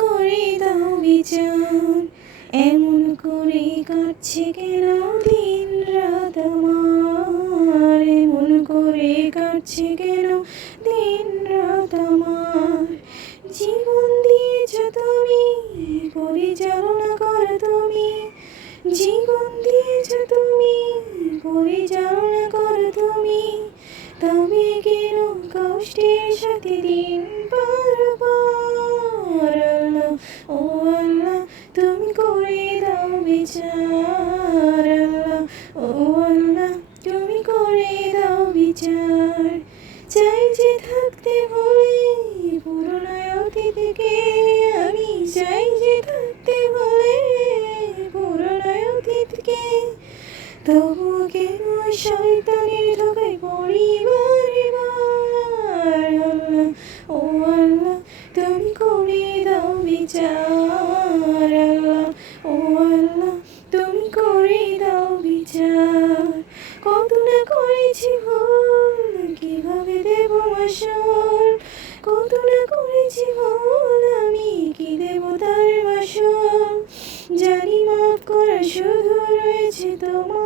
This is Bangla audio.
করে দাও বিচার, এমন করে কাটছে কেন দিন রাত আমার, এমন করে কাটছে কেন দিন রাত আমার। জীবন দিয়েছ তুমি, পরিচালনা করো তুমি, জীবন দিয়েছ তুমি, পরিচালনা করো তুমি, তবে কেন কষ্টের সাথে দিন পার পার। আল্লাহ ও আল্লাহ তুমি করে দাও বিচার, আল্লাহ ও আল্লাহ তুমি করে দাও বিচার। চাই যে থাকতে ভুলে পুরনো অতীতকে আমি, চাই যে থাকতে ভুলে পুরনো অতীতকে, তবুও কেন শয়তানের ধোঁকায় পড়ি বারে বার। আল্লাহ ও আল্লাহ তুমি করে দাও বিচার, আল্লাহ ও আল্লাহ তুমি করে দাও বিচার। কত না করেছি ভুল, কিভাবে দেব মাসুল, কত না করেছি ভুল, আমি কি দেব তার মাসুল। জানি মাফ করা শুধু রয়েছে তোমার